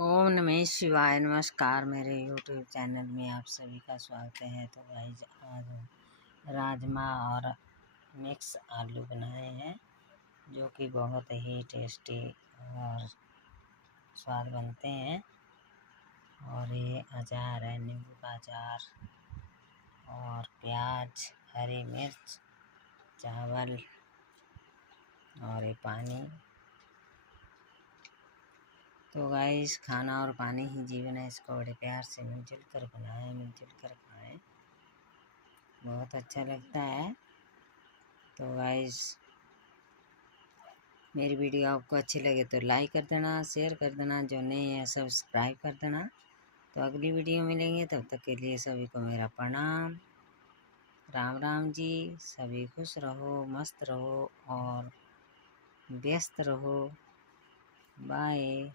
ओम नमः शिवाय। नमस्कार, मेरे यूट्यूब चैनल में आप सभी का स्वागत है। तो गाइस आज राजमा और मिक्स आलू बनाए हैं जो कि बहुत ही टेस्टी और स्वाद बनते हैं। और ये अचार है, नींबू का अचार और प्याज, हरी मिर्च, चावल और ये पानी। तो गाइस खाना और पानी ही जीवन है, इसको बड़े प्यार से मिलजुल कर बनाएं, मिलजुल कर खाएं, बहुत अच्छा लगता है। तो गाइस मेरी वीडियो आपको अच्छी लगे तो लाइक कर देना, शेयर कर देना, जो नए हैं सब्सक्राइब कर देना। तो अगली वीडियो मिलेंगे, तब तक के लिए सभी को मेरा प्रणाम। राम राम जी। सभी खुश रहो, मस्त रहो और व्यस्त रहो। बाय।